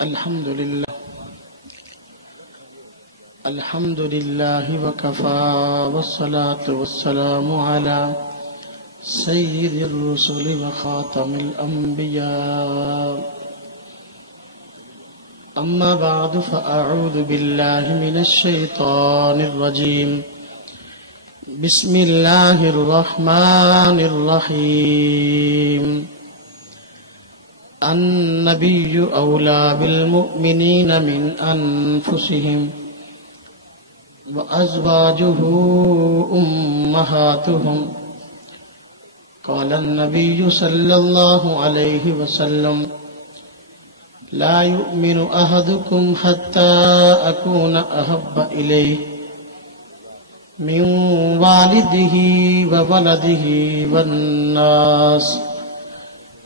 الحمد لله وكفى والصلاة والسلام على سيد الرسل وخاتم الأنبياء أما بعد فأعوذ بالله من الشيطان الرجيم بسم الله الرحمن الرحيم النبي أولى بالمؤمنين من أنفسهم وأزواجه أمهاتهم قال النبي صلى الله عليه وسلم لا يؤمن أحدكم حتى أكون أحب إليه من والده وولده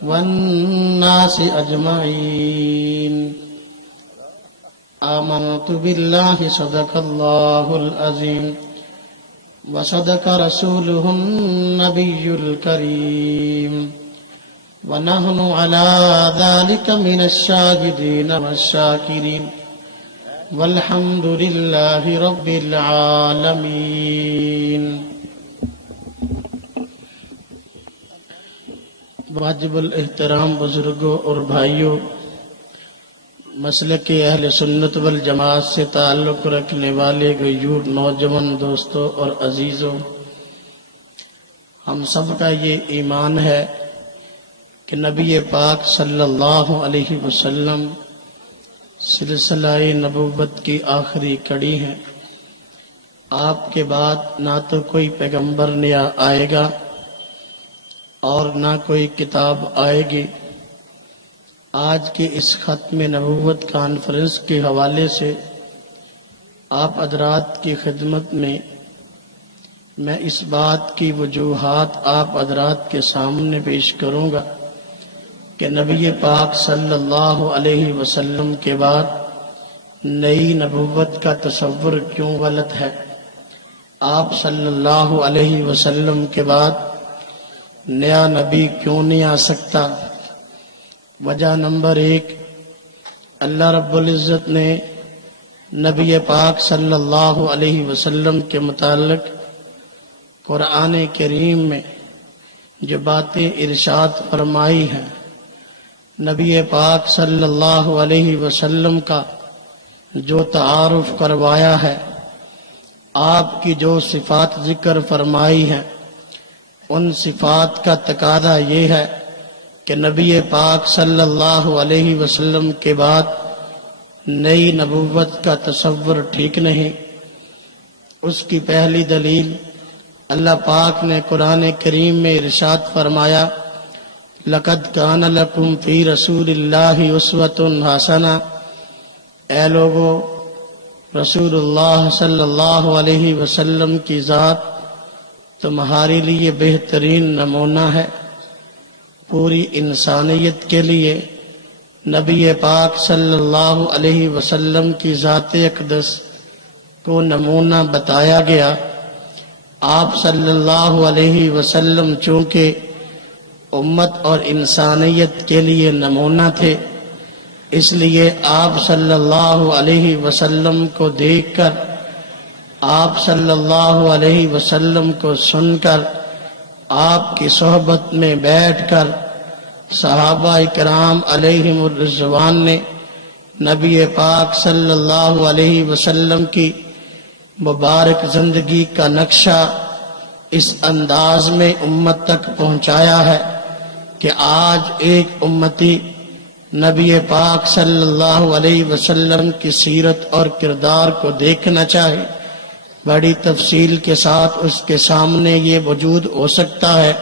والناس أجمعين آمنت بالله صدق الله العظيم وصدق رسوله النبي الكريم ونحن على ذلك من الشاهدين والشاكرين والحمد لله رب العالمين. واجب الاحترام بزرگوں اور بھائیوں، مسلک اہل سنت والجماعت سے تعلق رکھنے والے غیور نوجوان دوستوں اور عزیزوں، ہم سب کا یہ ایمان ہے کہ نبی پاک صلی اللہ علیہ وسلم سلسلہ نبوت کی آخری کڑی ہیں. آپ کے بعد نہ تو کوئی پیغمبر نیا آئے گا اور نہ کوئی کتاب آئے گی. آج کے اس ختم نبوت کانفرنس کے حوالے سے آپ حضرات کی خدمت میں اس بات کی وجوہات آپ حضرات کے سامنے پیش کروں گا کہ نبی پاک صلی اللہ علیہ وسلم کے بعد نئی نبوت کا تصور کیوں غلط ہے. آپ صلی اللہ علیہ وسلم کے بعد نیا نبی کیوں نہیں آ سکتا؟ وجہ نمبر 1، اللہ رب العزت نے نبی پاک صلی اللہ علیہ وسلم کے متعلق قرآن کریم میں جو باتیں ارشاد فرمائی ہیں، نبی پاک صلی اللہ علیہ وسلم کا جو تعارف کروایا ہے، آپ کی جو صفات ذکر فرمائی ہیں، ان صفات کا تقاضا یہ ہے کہ نبی پاک صلی اللہ علیہ وسلم کے بعد نئی نبوت کا تصور ٹھیک نہیں. اس کی پہلی دلیل اللہ پاک نے قرآن کریم میں ارشاد فرمایا، لَقَدْ كَانَ لَكُمْ فِي رَسُولِ اللَّهِ أُسْوَةٌ حَسَنَةٌ. اے لوگو، رسول اللہ صلی اللہ علیہ وسلم کی ذات تمہارے لیے بہترین نمونہ ہے. پوری انسانیت کے لیے نبی پاک صلی اللہ علیہ وسلم کی ذات اقدس کو نمونہ بتایا گیا. آپ صلی اللہ علیہ وسلم چونکہ امت اور انسانیت کے لیے نمونہ تھے، اس لیے آپ صلی اللہ علیہ وسلم کو دیکھ کر، آپ صلی اللہ علیہ وسلم کو سن کر، آپ کی صحبت میں بیٹھ کر صحابہ کرام علیہم الرضوان نے نبی پاک صلی اللہ علیہ وسلم کی مبارک زندگی کا نقشہ اس انداز میں امت تک پہنچایا ہے کہ آج ایک امتی نبی پاک صلی اللہ علیہ وسلم کی سیرت اور کردار کو دیکھنا چاہے، بڑی تفصیل کے ساتھ اس کے سامنے یہ وجود ہو سکتا ہے.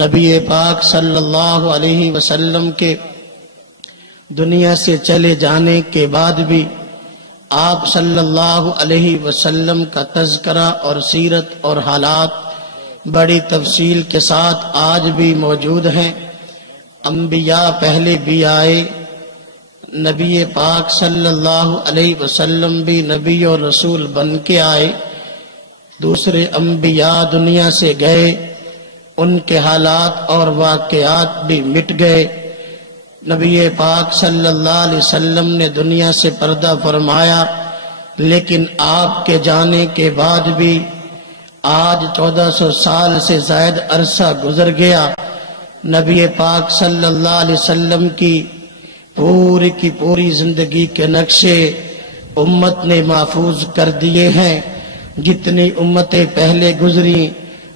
نبی پاک صلی اللہ علیہ وسلم کے دنیا سے چلے جانے کے بعد بھی آپ صلی اللہ علیہ وسلم کا تذکرہ اور سیرت اور حالات بڑی تفصیل کے ساتھ آج بھی موجود ہیں. انبیاء پہلے بھی آئے، نبی پاک صلی اللہ علیہ وسلم بھی نبی اور رسول بن کے آئے. دوسرے انبیاء دنیا سے گئے، ان کے حالات اور واقعات بھی مٹ گئے. نبی پاک صلی اللہ علیہ وسلم نے دنیا سے پردہ فرمایا، لیکن آپ کے جانے کے بعد بھی آج 1400 سال سے زائد عرصہ گزر گیا۔ نبی پاک صلی اللہ علیہ وسلم کی پوری زندگی کے نقشے امت نے محفوظ کر دیے ہیں۔ جتنی امتیں پہلے گزری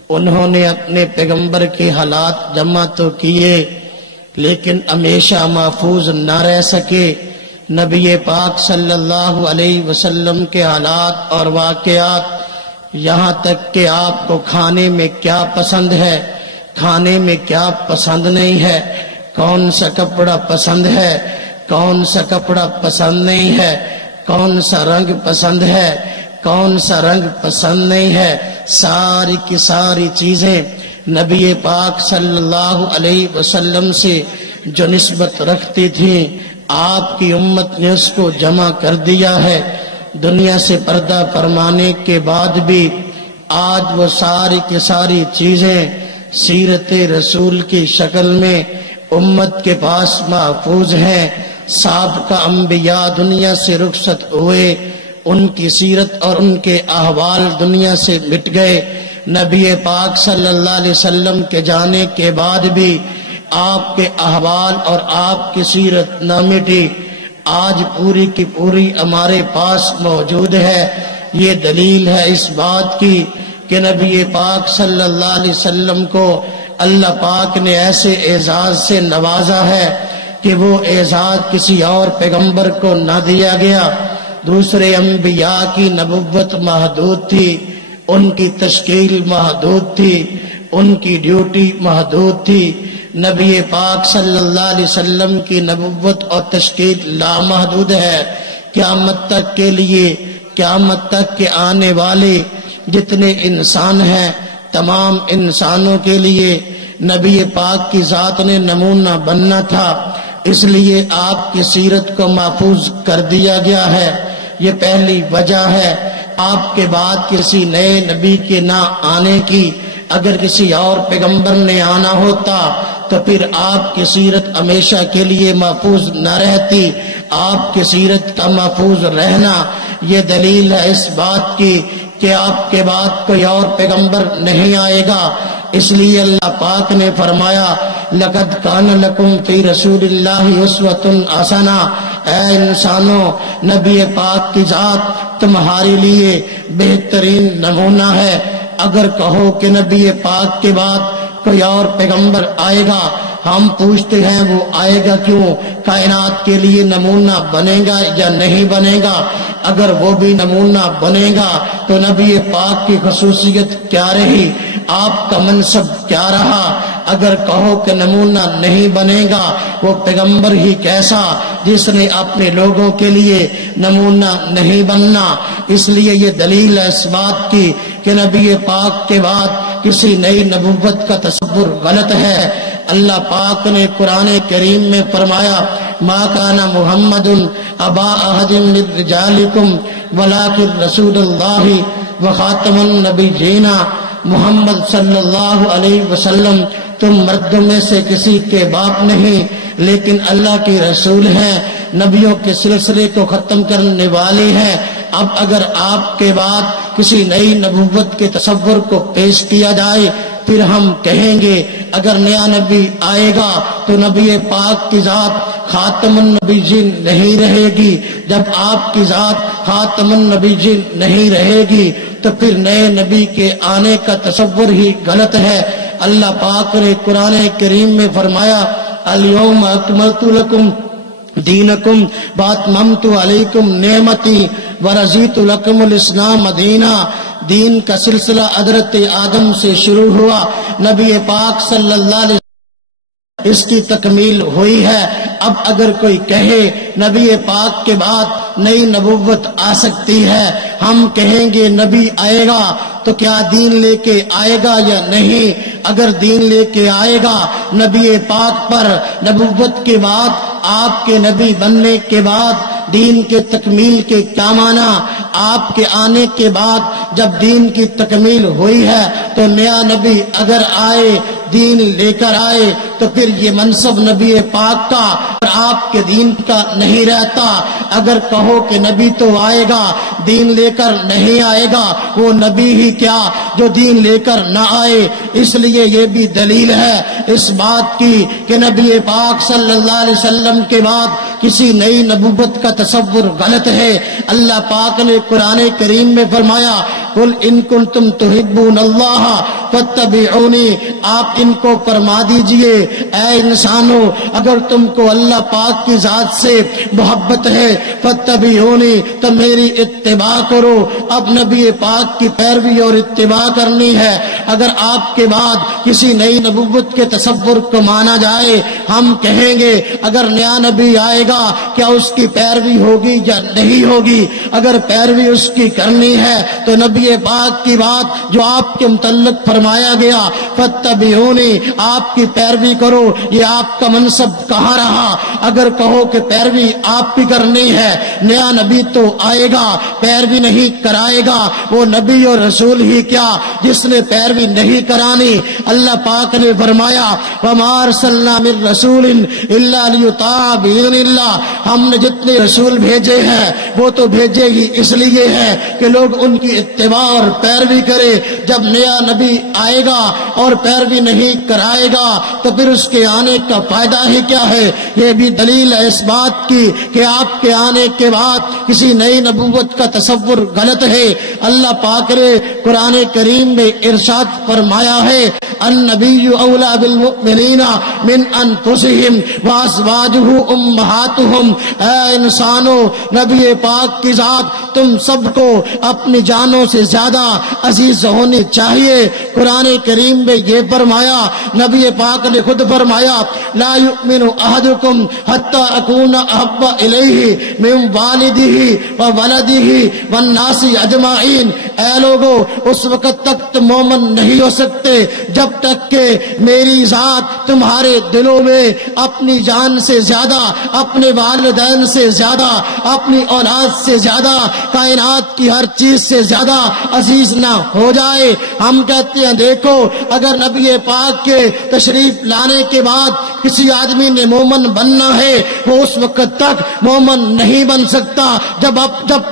انہوں نے اپنے پیغمبر کے حالات جمع تو کیے، لیکن ہمیشہ محفوظ نہ رہ سکے۔ نبی پاک صلی اللہ علیہ وسلم کے حالات اور واقعات، یہاں تک کہ آپ کو کھانے میں کیا پسند ہے، کھانے میں کیا پسند نہیں ہے، کون سا کپڑا پسند ہے، کون سا کپڑا پسند نہیں ہے، کون سا رنگ پسند ہے، کون سا رنگ پسند نہیں ہے، ساری کی ساری چیزیں نبی پاک صلی اللہ علیہ وسلم سے جو نسبت رکھتی تھیں، آپ کی امت نے اس کو جمع کر دیا ہے۔ دنیا سے پردہ فرمانے کے بعد بھی آج وہ ساری کی ساری چیزیں سیرت رسول کی شکل میں امت کے پاس محفوظ ہیں۔ سابقہ انبیاء دنیا سے رخصت ہوئے، ان کی سیرت اور ان کے احوال دنیا سے مٹ گئے۔ نبی پاک صلی اللہ علیہ وسلم کے جانے کے بعد بھی آپ کے احوال اور آپ کی سیرت نہ مٹی، آج پوری کی پوری ہمارے پاس موجود ہے۔ یہ دلیل ہے اس بات کی کہ نبی پاک صلی اللہ علیہ وسلم کو اللہ پاک نے ایسے اعزاز سے نوازا ہے کہ وہ اعزاز کسی اور پیغمبر کو نہ دیا گیا۔ دوسرے انبیاء کی نبوت محدود تھی، ان کی تشکیل محدود تھی، ان کی ڈیوٹی محدود تھی۔ نبی پاک صلی اللہ علیہ وسلم کی نبوت اور تشکیل لامحدود ہے۔ قیامت تک کے لیے، قیامت تک کے آنے والے جتنے انسان ہیں، تمام انسانوں کے لیے نبی پاک کی ذات نے نمونہ بننا تھا، اس لیے آپ کی سیرت کو محفوظ کر دیا گیا ہے۔ یہ پہلی وجہ ہے۔ آپ کے بعد کسی نئے نبی کے نہ آنے کی، اگر کسی اور پیغمبر نے آنا ہوتا تو پھر آپ کی سیرت ہمیشہ کے لیے محفوظ نہ رہتی۔ آپ کی سیرت کا محفوظ رہنا یہ دلیل ہے اس بات کی کہ آپ کے بعد کوئی اور پیغمبر نہیں آئے گا۔ اس لیے اللہ پاک نے فرمایا، لَقَدْ كَانَ لَكُمْ فِي رَسُولِ اللَّهِ أُسْوَةٌ حَسَنَةٌ، اے انسانوں، نبی پاک کی ذات تمہارے لیے بہترین نمونہ ہے۔ اگر کہو کہ نبی پاک کے بعد کوئی اور پیغمبر آئے گا، ہم پوچھتے ہیں وہ آئے گا کیوں؟ کائنات کے لیے نمونہ بنے گا یا نہیں بنے گا؟ اگر وہ بھی نمونہ بنے گا تو نبی پاک کی خصوصیت کیا رہی، آپ کا منصب کیا رہا؟ اگر کہو کہ نمونہ نہیں بنے گا، وہ پیغمبر ہی کیسا جس نے اپنے لوگوں کے لیے نمونہ نہیں بننا۔ اس لیے یہ دلیل ہے اس بات کی کہ نبی پاک کے بعد کسی نئی نبوت کا تصور غلط ہے۔ اللہ پاک نے قرآن کریم میں فرمایا، ما کان محمد ابا احد من رجالکم ولکن رسول اللہ وخاتم النبیین، محمد صلی اللہ علیہ وسلم تم مردوں میں سے کسی کے باپ نہیں، لیکن اللہ کے رسول ہیں، نبیوں کے سلسلے کو ختم کرنے والے ہیں۔ اب اگر آپ کے بعد کسی نئی نبوت کے تصور کو پیش کیا جائے، پھر ہم کہیں گے اگر نیا نبی آئے گا تو نبی پاک کی ذات خاتم النبیین نہیں رہے گی۔ جب آپ کی ذات خاتم النبیین نہیں رہے گی تو پھر نئے نبی کے آنے کا تصور ہی غلط ہے۔ اللہ پاک نے قرآن کریم میں فرمایا، الیوم اکملت لکم دینکم واتممت علیکم نعمتی ورضیت لکم الاسلام دینا۔ دین کا سلسلہ حضرت آدم سے شروع ہوا، نبی پاک صلی اللہ علیہ وسلم اس کی تکمیل ہوئی ہے۔ اب اگر کوئی کہے نبی پاک کے بعد نئی نبوت آ سکتی ہے، ہم کہیں گے نبی آئے گا تو کیا دین لے کے آئے گا یا نہیں؟ اگر دین لے کے آئے گا نبی پاک پر، نبوت کے بعد آپ کے نبی بننے کے بعد دین کے تکمیل کے کیا معنی؟ آپ کے آنے کے بعد جب دین کی تکمیل ہوئی ہے تو نیا نبی اگر آئے، دین لے کر آئے، تو پھر یہ منصب نبی پاک کا آپ کے دین کا نہیں رہتا۔ اگر کہو کہ نبی تو آئے گا دین لے کر نہیں آئے گا، وہ نبی ہی کیا جو دین لے کر نہ آئے۔ اس لیے یہ بھی دلیل ہے اس بات کی کہ نبی پاک صلی اللہ علیہ وسلم کے بعد کسی نئی نبوت کا تصور غلط ہے۔ اللہ پاک نے قرآن کریم میں فرمایا قل ان کنتم تحبون اللہ فاتبعونی، آپ ان کو فرما دیجئے اے انسانوں اگر تم کو اللہ پاک کی ذات سے محبت ہے فاتبعونی تو میری اتباع کرو۔ اب نبی پاک کی پیروی اور اتباع کرنی ہے۔ اگر آپ کے بعد کسی نئی نبوت کے تصور کو مانا جائے، ہم کہیں گے اگر نیا نبی آئے گا کیا اس کی پیروی ہوگی یا نہیں ہوگی؟ اگر پیروی اس کی کرنی ہے تو نبی پاک کی بات جو آپ کے متعلق فرمایا گیا فاتبعونی، آپ کی پیروی کرو، یہ آپ کا منصب کہاں رہا؟ اگر کہو کہ پیروی آپ کی کرنی ہے، نیا نبی تو آئے گا پیروی نہیں کرائے گا، وہ نبی اور رسول ہی کیا جس نے پیروی نہیں کرانی۔ اللہ پاک نے فرمایا وما ارسلنا من رسول الا لیطاع باذن اللہ، ہم نے جتنے رسول بھیجے ہیں وہ تو بھیجے ہی اس لیے ہے کہ لوگ ان کی اتباع اور پیروی کرے۔ جب نیا نبی آئے گا اور پیروی نہیں کرائے گا تو پھر اس کے آنے کا فائدہ ہی کیا ہے؟ یہ بھی دلیل ہے اس بات کی کہ آپ کے آنے کے بعد کسی نئی نبوت کا تصور غلط ہے۔ اللہ پاک نے قرآن کریم میں ارشاد فرمایا ہے النبی اولا بالمؤمنین من انفسہم وازواجہ امہاتہم، اے انسانوں نبی پاک کی ذات تم سب کو اپنی جانوں سے زیادہ عزیز ہونی چاہیے۔ قرآن کریم میں یہ فرمایا، نبی پاک نے خود فرمایا لا یؤمن احدکم حتی اکون احب الیہ من والدہ وولدہ والناس اجمعین، اے لوگو اس وقت تک تم مومن نہیں ہو سکتے جب تک کہ میری ذات تمہارے دلوں میں اپنی جان سے زیادہ، اپنے والدین سے زیادہ، اپنی اولاد سے زیادہ، کائنات کی ہر چیز سے زیادہ عزیز نہ ہو جائے۔ ہم کہتے ہیں دیکھو اگر نبی پاک کے تشریف لانے کے بعد کسی آدمی نے مومن بننا ہے وہ اس وقت تک مومن نہیں بن سکتا جب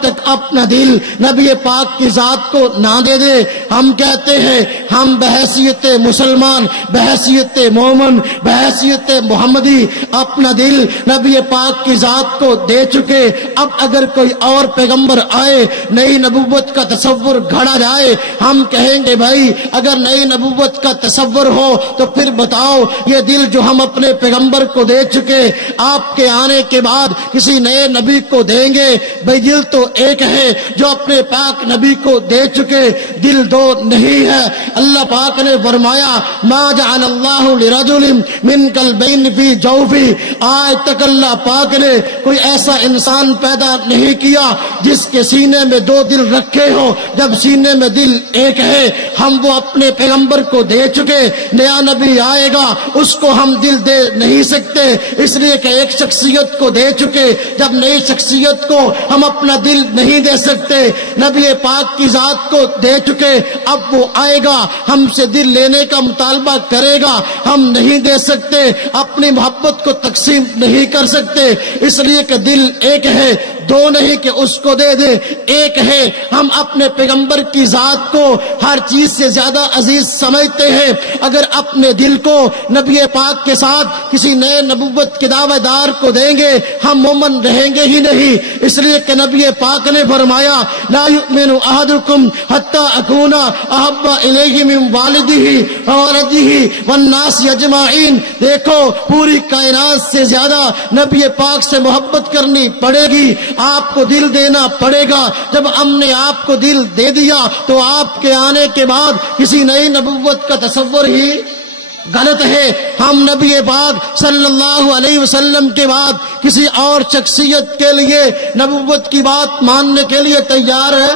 تک اپنا دل نبی پاک کی ذات کو نہ دے دے۔ ہم کہتے ہیں ہم بحیثیت مسلمان، بحیثیت مومن، بحیثیت محمدی اپنا دل نبی پاک کی ذات کو دے چکے، اب اگر کوئی اور پیغمبر آئے نئی نبوت کا تصور گھڑا جائے، ہم کہیں گے بھائی اگر نئی نبوت کا تصور ہو تو پھر بتاؤ یہ دل جو ہم اپنے پیغمبر کو دے چکے آپ کے آنے کے بعد کسی نئے نبی کو دیں گے؟ بھائی دل تو ایک ہے جو اپنے پاک نبی کو دے چکے، دل دو نہیں ہے۔ اللہ پاک نے فرمایا ما جعل اللہ لرجل من قلبین فی جوفہ، آج تک اللہ پاک نے کوئی ایسا انسان پیدا نہیں کیا جس کے سینے میں دو دل رکھے ہو۔ جب سینے میں دل ایک ہے، ہم وہ اپنے پیغمبر کو دے چکے، نیا نبی آئے گا اس کو ہم دل دے نہیں سکتے اس لیے کہ ایک شخصیت کو دے چکے، جب نئی شخصیت کو ہم اپنا دل نہیں دے سکتے، نبی پاک کی ذات کو دے چکے، اب وہ آئے گا ہم سے دل لینے کا مطالبہ کرے گا، ہم نہیں دے سکتے، اپنی محبت کو تقسیم نہیں کر سکتے اس لیے کہ دل ایک ہے، دو نہیں کہ اس کو دے دے، ایک ہے۔ ہم اپنے پیغمبر کی ذات کو ہر چیز سے زیادہ عزیز سمجھتے ہیں، اگر اپنے دل کو نبی پاک کے ساتھ کسی نئے نبوت کے دعوے دار کو دیں گے ہم مومن رہیں گے ہی نہیں، اس لیے کہ نبی پاک نے فرمایا لا یؤمن احدکم حتی اکون احب الیہ من والدہ وولدہ والناس اجمعین۔ دیکھو پوری کائنات سے زیادہ نبی پاک سے محبت کرنی پڑے گی، آپ کو دل دینا پڑے گا۔ جب ہم نے آپ کو دل دے دیا تو آپ کے آنے کے بعد کسی نئی نبوت کا تصور ہی غلط ہے۔ ہم نبی پاک صلی اللہ علیہ وسلم کے بعد کسی اور شخصیت کے لیے نبوت کی بات ماننے کے لیے تیار ہے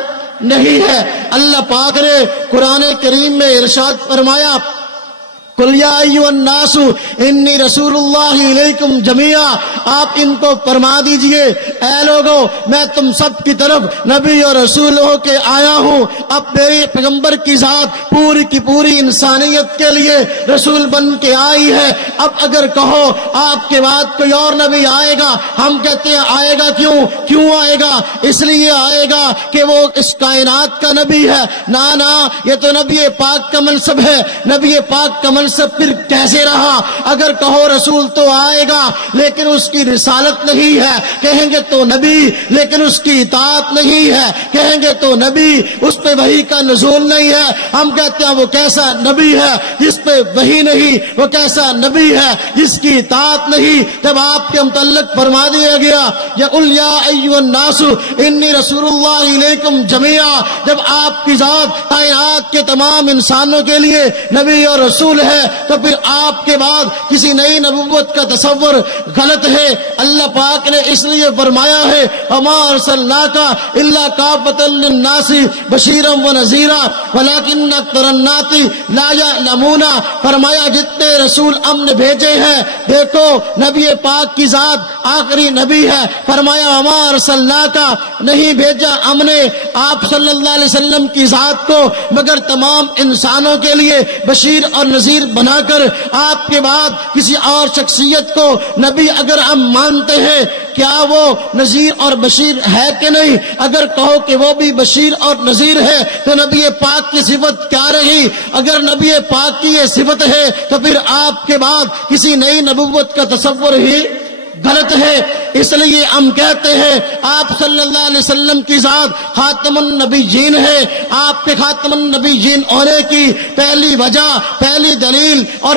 نہیں ہے۔ اللہ پاک نے قرآن کریم میں ارشاد فرمایا قل یا ایھا الناس انی رسول اللہ الیکم جمیعا، آپ ان کو فرما دیجئے اے لوگو میں تم سب کی طرف نبی اور رسول ہو کے آیا ہوں، اب میرے پیغمبر کی ذات پوری کی پوری انسانیت کے لیے رسول بن کے آئی ہے۔ اب اگر کہو آپ کے بعد کوئی اور نبی آئے گا، ہم کہتے ہیں آئے گا کیوں آئے گا؟ اس لیے آئے گا کہ وہ اس کائنات کا نبی ہے۔ نا یہ تو نبی پاک کا منصب ہے۔ نبی پاک کا منصب پھر کیسے رہا؟ اگر کہو رسول تو آئے گا لیکن اس کی رسالت نہیں ہے، کہیں گے تو نبی لیکن اس کی اطاعت نہیں ہے، کہیں گے تو نبی اس پہ وحی کا نزول نہیں ہے۔ ہم کہتے ہیں وہ کیسا نبی ہے جس پہ وحی نہیں، وہ کیسا نبی ہے جس کی اطاعت نہیں؟ جب آپ کے متعلق فرما دیا گیا یا قل یا ایھا الناس انی رسول اللہ الیکم جمیعا، جب آپ کی ذات کائنات کے تمام انسانوں کے لیے نبی اور رسول ہے تو پھر آپ کے بعد کسی نئی نبوت کا تصور غلط ہے۔ اللہ پاک نے اس لیے فرمایا ہے وما ارسلناک الا کافۃ للناس بشیرا ونذیرا ولکن اکثر الناس لا یعلمون، فرمایا جتنے رسول ہم نے بھیجے ہیں، دیکھو نبی پاک کی ذات آخری نبی ہے، فرمایا وما ارسلناک، نہیں بھیجا ہم نے آپ صلی اللہ علیہ وسلم کی ذات کو مگر تمام انسانوں کے لیے بشیر اور نذیر بنا کر۔ آپ کے بعد کسی اور شخصیت کو نبی اگر ہم مانتے ہیں، کیا وہ نذیر اور بشیر ہے کہ نہیں؟ اگر کہو کہ وہ بھی بشیر اور نذیر ہے تو نبی پاک کی صفت کیا رہی؟ اگر نبی پاک کی یہ صفت ہے تو پھر آپ کے بعد کسی نئی نبوت کا تصور ہی غلط ہے۔ اس لیے ہم کہتے ہیں آپ صلی اللہ علیہ وسلم کی ذات خاتم النبیین ہے۔ آپ کے خاتم النبیین ہونے کی پہلی وجہ، پہلی دلیل اور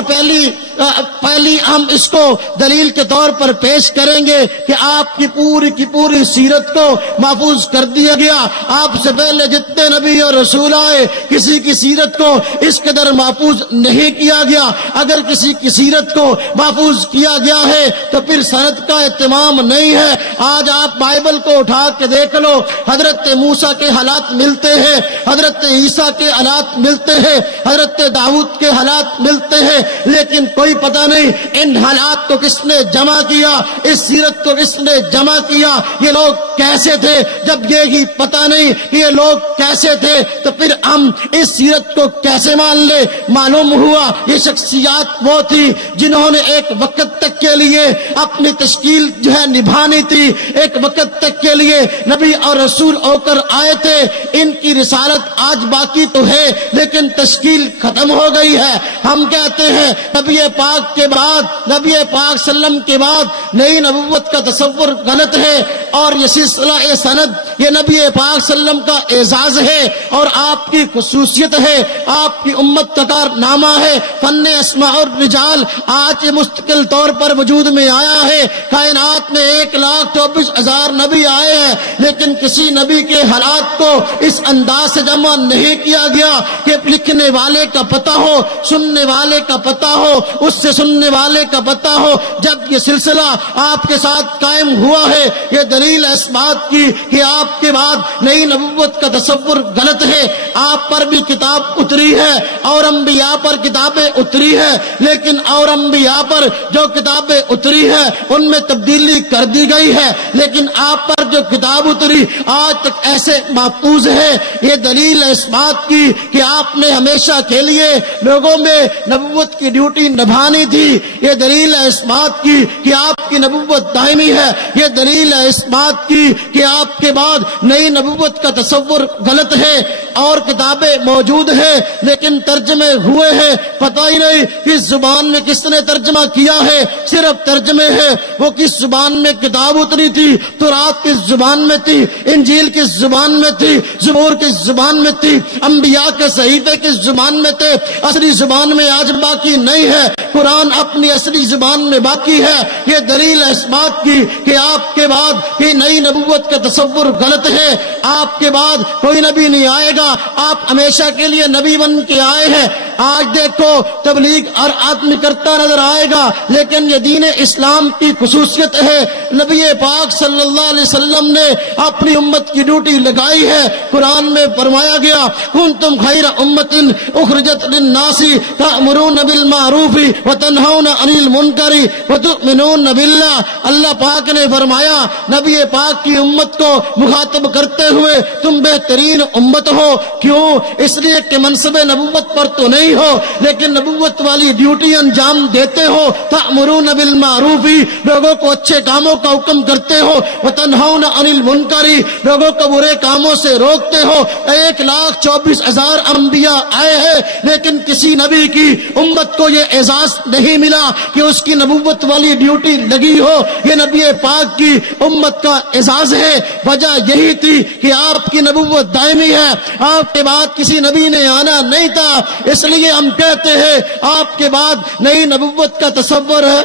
پہلی ہم اس کو دلیل کے طور پر پیش کریں گے کہ آپ کی پوری سیرت کو محفوظ کر دیا گیا۔ آپ سے پہلے جتنے نبی اور رسول آئے کسی کی سیرت کو اس قدر محفوظ نہیں کیا گیا۔ اگر کسی کی سیرت کو محفوظ کیا گیا ہے تو پھر سند کا اہتمام نہیں ہے۔ آج آپ بائبل کو اٹھا کے دیکھ لو، حضرت موسیٰ کے حالات ملتے ہیں، حضرت عیسیٰ کے حالات ملتے ہیں، حضرت داؤد کے حالات ملتے ہیں، لیکن کوئی پتہ نہیں ان حالات کو کس نے جمع کیا، اس سیرت کو کس نے جمع کیا، یہ لوگ کیسے تھے۔ جب یہی پتہ نہیں کہ یہ لوگ کیسے تھے تو پھر ہم اس سیرت کو کیسے مان لے؟ معلوم ہوا یہ شخصیات وہ تھی جنہوں نے ایک وقت تک کے لیے اپنی تشکیل جو ہے نبھانی تھی، ایک وقت تک کے لیے نبی اور رسول ہو کر آئے تھے۔ ان کی رسالت آج باقی تو ہے لیکن تشکیل ختم ہو گئی ہے۔ ہم کہتے ہیں نبی پاک کے بعد، نبی پاک صلی اللہ علیہ وسلم کے بعد نئی نبوت کا تصور غلط ہے، اور یہ سلسلہ سند یہ نبی پاک صلی اللہ علیہ وسلم کا اعزاز ہے اور آپ کی خصوصیت ہے، آپ کی امت کا کارنامہ ہے۔ فن اسماء الرجال آج مستقل طور پر وجود میں آیا ہے۔ کائنات میں 1,24,000 نبی آئے ہیں لیکن کسی نبی کے حالات کو اس انداز سے جمع نہیں کیا گیا کہ لکھنے والے کا پتہ ہو، سننے والے کا پتہ ہو، اس سے سننے والے کا پتہ ہو۔ جب یہ سلسلہ آپ کے ساتھ قائم ہوا ہے، یہ دلیل اس بات کی کہ آپ کے بعد نئی نبوت کا تصور غلط ہے۔ آپ پر بھی کتاب اتری ہے اور انبیاء پر کتابیں اتری ہے، لیکن اور انبیاء پر جو کتابیں اتری ہے ان میں تبدیلی کر دی گئی ہے، لیکن آپ پر جو کتاب اتری آج تک ایسے محفوظ ہے۔ یہ دلیل ہے اس بات کی کہ آپ نے ہمیشہ کے لیے لوگوں میں نبوت کی ڈیوٹی نبھانی تھی۔ یہ دلیل ہے اس بات کی کہ آپ کی نبوت دائمی ہے۔ یہ دلیل ہے اس بات کی کہ آپ کے بعد نئی نبوت کا تصور غلط ہے، اور کتابیں موجود ہیں لیکن ترجمے ہوئے ہیں، پتہ ہی نہیں کس زبان میں کس نے ترجمہ کیا ہے، صرف ترجمے ہیں۔ وہ کس زبان میں کتاب اتری تھی، تورات کس زبان میں تھی، انجیل کس زبان میں تھی، زبور کس زبان میں تھی، انبیاء کے صحیفے کس زبان میں تھے، اصلی زبان میں آج باقی نہیں ہے۔ قرآن اپنی اصلی زبان میں باقی ہے۔ یہ دلیل ہے اس بات کی کہ آپ کے بعد یہ نئی نبوت کا تصور غلط ہے۔ آپ کے بعد کوئی نبی نہیں آئے گا گا آپ ہمیشہ کے لیے نبی بن کے آئے ہیں. آج دیکھو تبلیغ اور آدمی کرتا نظر آئے گا، لیکن یہ دین اسلام کی خصوصیت ہے. نبی پاک صلی اللہ علیہ وسلم نے اپنی امت کی ڈیوٹی لگائی ہے. قرآن میں فرمایا گیا کنتم خیر امت اخرجت للناس تأمرون بالمعروف وتنہون عن المنکر وتؤمنون باللہ. اللہ پاک نے فرمایا نبی پاک کی امت کو مخاطب کرتے ہوئے تم بہترین امت ہو. کیوں؟ اس لیے کہ منصب نبوت پر تو نہیں ہو، لیکن نبوت والی ڈیوٹی انجام دیتے ہو. تأمرون بالمعروف، لوگوں کو اچھے کاموں کا حکم کرتے ہو. وتنہون عن المنکر، لوگوں کو برے کاموں سے روکتے ہو. 1,24,000 انبیاء آئے ہیں، لیکن کسی نبی کی امت کو یہ اعزاز نہیں ملا کہ اس کی نبوت والی ڈیوٹی لگی ہو. یہ نبی پاک کی امت کا اعزاز ہے. وجہ یہی تھی کہ آپ کی نبوت دائمی ہے، آپ کے بعد کسی نبی نے آنا نہیں تھا. اس لیے ہم کہتے ہیں آپ کے بعد نئی نبوت کا تصور ہے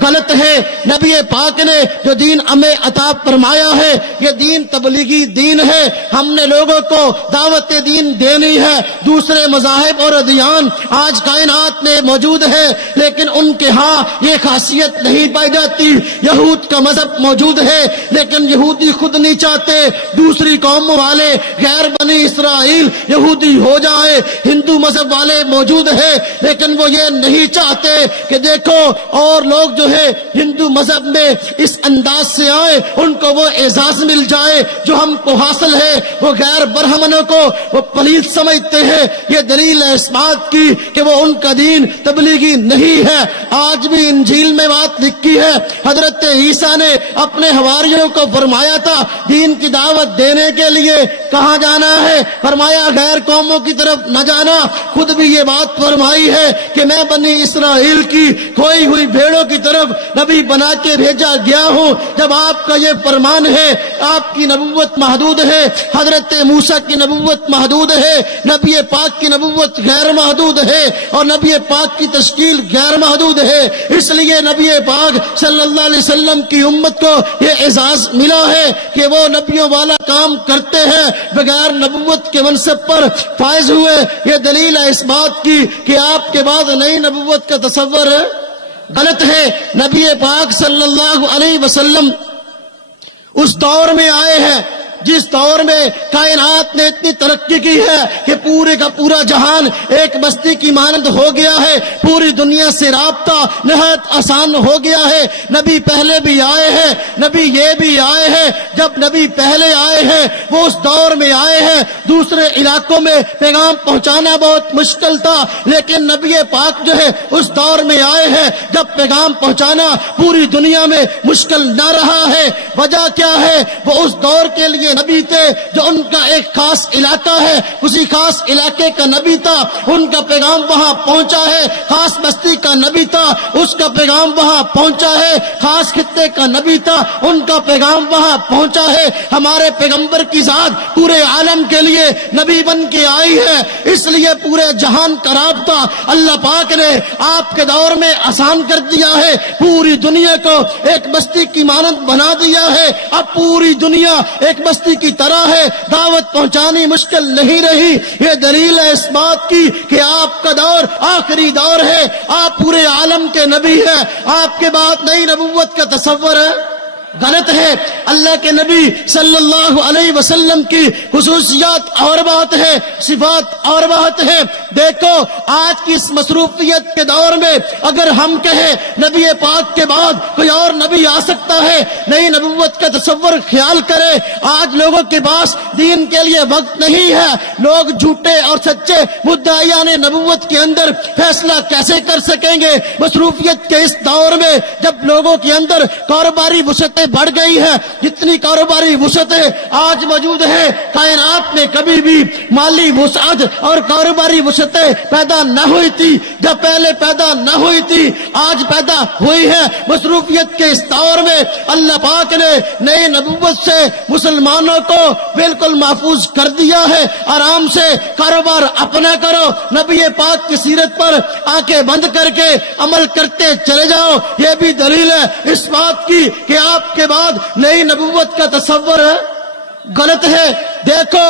غلط ہے. نبی پاک نے جو دین ہمیں عطا فرمایا ہے یہ دین تبلیغی دین ہے. ہم نے لوگوں کو دعوت دین دینی ہے. دوسرے مذاہب اور ادیان آج کائنات میں موجود ہے، لیکن ان کے ہاں یہ خاصیت نہیں پائی جاتی. یہود کا مذہب موجود ہے، لیکن یہودی خود نہیں چاہتے دوسری قوم والے غیر بنی اسرائیل یہودی ہو جائے. ہندو مذہب والے موجود ہے، لیکن وہ یہ نہیں چاہتے کہ دیکھو اور لوگ جو ہے ہندو مذہب میں اس انداز سے آئے، ان کو وہ اعزاز مل جائے جو ہم کو حاصل ہے. وہ غیر برہمنوں کو وہ پلیت سمجھتے ہیں. یہ دلیل ہے اس بات کی کہ وہ ان کا دین تبلیغی نہیں ہے. آج بھی انجیل میں بات لکھی ہے، حضرت عیسیٰ نے اپنے حواریوں کو فرمایا تھا دین کی دعوت دینے کے لیے کہاں جانا ہے؟ فرمایا غیر قوموں کی طرف نہ جانا. خود بھی یہ بات فرمائی ہے کہ میں بنی اسرائیل کی کھوئی ہوئی بھیڑوں کی طرف نبی بنا کے بھیجا گیا ہوں. جب آپ کا یہ فرمان ہے، آپ کی نبوت محدود ہے. حضرت موسیٰ کی نبوت محدود ہے، نبی پاک کی نبوت غیر محدود ہے، اور نبی پاک کی تشکیل غیر محدود ہے. اس لیے نبی پاک صلی اللہ علیہ وسلم کی امت کو یہ اعزاز ملا ہے کہ وہ نبیوں والا کام کرتے ہیں، بغیر نبوت کے منصب پر فائز ہوئے. یہ دلیل ہے اس بات کی کہ آپ کے بعد نئی نبوت کا تصور غلط ہے. نبی پاک صلی اللہ علیہ وسلم اس دور میں آئے ہیں جس دور میں کائنات نے اتنی ترقی کی ہے کہ پورے کا پورا جہان ایک بستی کی مانند ہو گیا ہے. پوری دنیا سے رابطہ نہایت آسان ہو گیا ہے. نبی پہلے بھی آئے ہیں، نبی یہ بھی آئے ہیں. جب نبی پہلے آئے ہیں وہ اس دور میں آئے ہیں دوسرے علاقوں میں پیغام پہنچانا بہت مشکل تھا، لیکن نبی پاک جو ہے اس دور میں آئے ہیں جب پیغام پہنچانا پوری دنیا میں مشکل نہ رہا ہے. وجہ کیا ہے؟ وہ اس دور کے لیے نبی تھے جو ان کا ایک خاص علاقہ ہے، اسی خاص علاقے کا نبی تھا، ان کا پیغام وہاں پہنچا ہے. خاص بستی کا نبی تھا، اس کا پیغام وہاں پہنچا ہے. خاص خطے کا نبی تھا، ان کا پیغام وہاں پہنچا ہے. ہمارے پیغمبر کی ذات پورے عالم کے لیے نبی بن کے آئی ہے، اس لیے پورے جہان کا رابطہ اللہ پاک نے آپ کے دور میں آسان کر دیا ہے. پوری دنیا کو ایک بستی کی مانند بنا دیا ہے. اب پوری دنیا ایک بستی کی طرح ہے، دعوت پہنچانی مشکل نہیں رہی. یہ دلیل ہے اس بات کی کہ آپ کا دور آخری دور ہے. آپ پورے عالم کے نبی ہیں. آپ کے بعد نئی نبوت کا تصور ہے غلط ہے. اللہ کے نبی صلی اللہ علیہ وسلم کی خصوصیات اور بات ہے، صفات اور بات ہے. دیکھو آج کی اس مصروفیت کے دور میں اگر ہم کہیں نبی پاک کے بعد کوئی اور نبی آ سکتا ہے، نئی نبوت کا تصور خیال کرے. آج لوگوں کے پاس دین کے لیے وقت نہیں ہے. لوگ جھوٹے اور سچے مدعیان نبوت کے اندر فیصلہ کیسے کر سکیں گے؟ مصروفیت کے اس دور میں جب لوگوں کے اندر کاروباری وسعتیں بڑھ گئی ہے، جتنی کاروباری وسعتیں آج موجود ہے کائنات میں کبھی بھی مالی وسعت اور کاروباری وسعتیں پیدا نہ ہوئی تھی. جب پہلے پیدا نہ ہوئی تھی آج پیدا ہوئی ہے. مصروفیت کے اس دور میں اللہ پاک نے نئی نبوت سے مسلمانوں کو بالکل محفوظ کر دیا ہے. آرام سے کاروبار اپنا کرو، نبی پاک کی سیرت پر آنکھیں بند کر کے عمل کرتے چلے جاؤ. یہ بھی دلیل ہے اس بات کی کہ آپ کے بعد نئی نبوت کا تصور ہے غلط ہے۔ دیکھو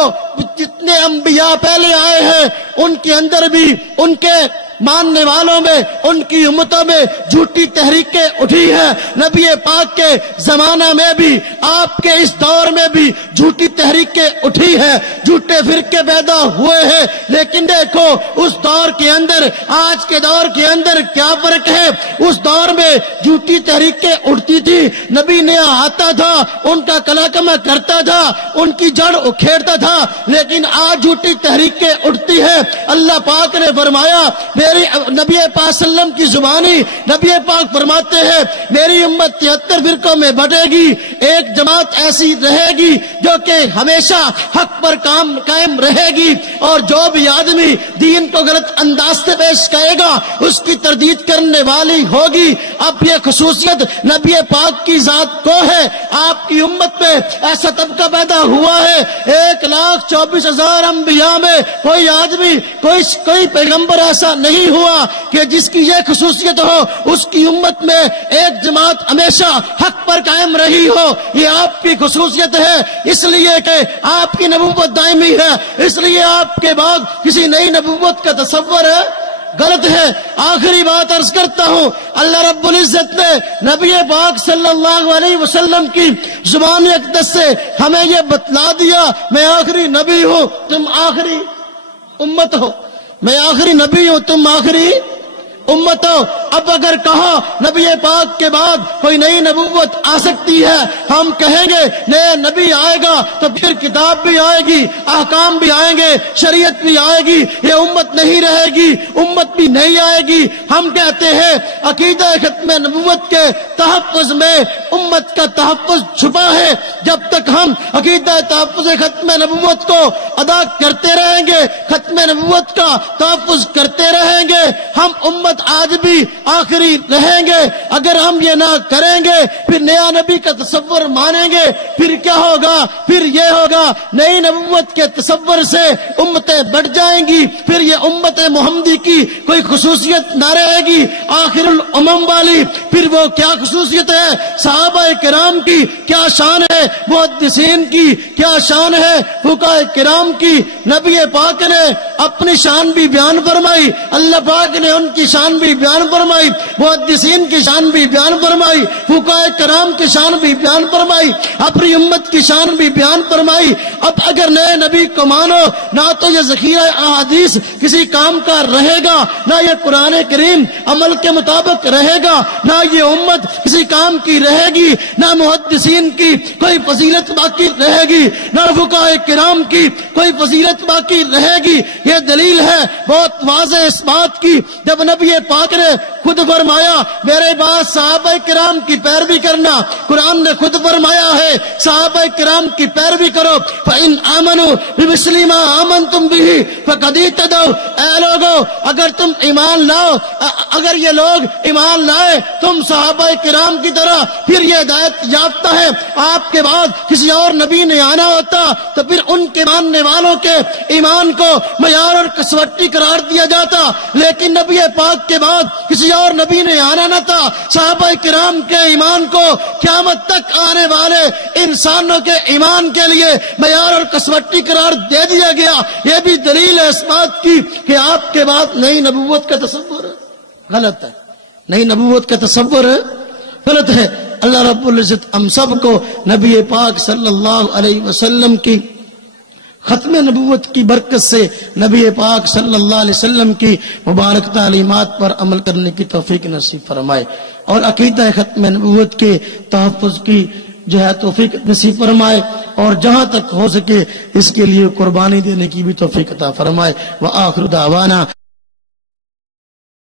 جتنے انبیاء پہلے آئے ہیں ان کے اندر بھی ان کے ماننے والوں میں ان کی امتوں میں جھوٹی تحریکیں اٹھی ہیں۔ نبی پاک کے زمانہ میں بھی آپ کے اس دور میں بھی جھوٹی تحریکیں اٹھی ہیں، جھوٹے فرقے پیدا ہوئے ہیں، لیکن دیکھو اس دور کے اندر آج کے دور کے اندر کیا فرق ہے۔ اس دور میں جھوٹی تحریکیں اٹھتی تھی، نبی نے آتا تھا ان کا کلاکما کرتا تھا، ان کی جڑ اکھیڑتا تھا، لیکن آج جھوٹی تحریکیں اٹھتی ہیں۔ اللہ پاک نے فرمایا میری نبی پاک صلی اللہ علیہ وسلم کی زبانی نبی پاک فرماتے ہیں میری امت 73 فرقوں میں بٹے گی، ایک جماعت ایسی رہے گی جو کہ ہمیشہ حق پر قائم رہے گی، اور جو بھی آدمی دین کو غلط انداز سے پیش کرے گا اس کی تردید کرنے والی ہوگی۔ اب یہ خصوصیت نبی پاک کی ذات کو ہے۔ آپ کی امت میں ایسا طبقہ پیدا ہوا ہے 1,24,000 انبیاء میں کوئی آدمی کوئی پیغمبر ایسا نہیں ہوا کہ جس کی یہ خصوصیت ہو اس کی امت میں ایک جماعت ہمیشہ حق پر قائم رہی ہو۔ یہ آپ کی خصوصیت ہے، اس لیے کہ آپ کی نبوت دائمی ہے، اس لیے آپ کے بعد کسی نئی نبوت کا تصور ہے غلط ہے۔ آخری بات عرض کرتا ہوں، اللہ رب العزت نے نبی پاک صلی اللہ علیہ وسلم کی زبان اقدس سے ہمیں یہ بتلا دیا میں آخری نبی ہوں تم آخری امت ہو، میں آخری نبی ہوں تم آخری امت ہو۔ اب اگر کہا نبی پاک کے بعد کوئی نئی نبوت آ سکتی ہے، ہم کہیں گے نئے نبی آئے گا تو پھر کتاب بھی آئے گی، احکام بھی آئیں گے، شریعت بھی آئے گی، یہ امت نہیں رہے گی، امت بھی نہیں آئے گی۔ ہم کہتے ہیں عقیدہ ختم نبوت کے تحفظ میں امت کا تحفظ چھپا ہے۔ جب تک ہم عقیدہ تحفظ ختم نبوت کو ادا کرتے رہیں گے، ختم نبوت کا تحفظ کرتے رہیں گے، ہم امت آج بھی آخری رہیں گے۔ اگر ہم یہ نہ کریں گے پھر نیا نبی کا تصور مانیں گے، پھر کیا ہوگا؟ پھر یہ ہوگا نئی نبوت کے تصور سے امتیں بڑھ جائیں گی، پھر یہ امت محمدی کی کوئی خصوصیت نہ رہے گی آخر الامم والی۔ پھر وہ کیا خصوصیت ہے؟ صحابہ کرام کی کیا شان ہے، محدثین کی کیا شان ہے، فقہاء کرام کی۔ نبی پاک نے اپنی شان بھی بیان فرمائی، اللہ پاک نے ان کی شان بھی بیان فرمائی، محدثین کی شان بھی بیان فرمائی، فقہاء کرام کی شان بھی بیان فرمائی، اپنی امت کی شان بھی بیان فرمائی۔ اب اگر نئے نبی کو مانو، نہ تو یہ ذخیرہ احادیث کسی کام کا رہے گا، نہ یہ قرآن کریم عمل کے مطابق رہے گا، نہ یہ امت کسی کام کی رہے گی، نہ محدثین کی کوئی فضیلت باقی رہے گی، نہ فقہاء کرام کی کوئی فضیلت باقی رہے گی۔ یہ دلیل ہے بہت واضح اس بات کی، جب نبی پاک نے خود فرمایا میرے بعد صحابہ کرام کی پیروی کرنا، قرآن نے خود فرمایا ہے صحابہ کرام کی پیروی کرو، فَإِنْ آمَنُوا بِمِثْلِ مَا آمَنْتُمْ بِهِ فَقَدْ اهْتَدَوْا۔ اے لوگو اگر تم ایمان لاؤ، اگر یہ لوگ ایمان لائے تم صحابہ کرام کی طرح، پھر یہ ہدایت یافتہ ہے۔ آپ کے بعد کسی اور نبی نے آنا ہوتا تو پھر ان کے ماننے والوں کے ایمان کو معیار اور کسوٹی قرار دیا جاتا، لیکن نبی پاک کے بعد کسی اور نبی نے آنا نہ تھا۔ صحابہ کرام کے ایمان کو قیامت تک آنے والے انسانوں کے ایمان کے لیے معیار اور کسوٹی قرار دے دیا گیا۔ یہ بھی دلیل ہے اس بات کی کہ آپ کے بعد نئی نبوت کا تصور غلط ہے، نئی نبوت کا تصور غلط ہے۔ اللہ رب العزت ہم سب کو نبی پاک صلی اللہ علیہ وسلم کی ختم نبوت کی برکت سے نبی پاک صلی اللہ علیہ وسلم کی مبارک تعلیمات پر عمل کرنے کی توفیق نصیب فرمائے، اور عقیدہ ختم نبوت کے تحفظ کی جو ہے توفیق نصیب فرمائے، اور جہاں تک ہو سکے اس کے لیے قربانی دینے کی بھی توفیق عطا فرمائے۔ وآخر دعوانا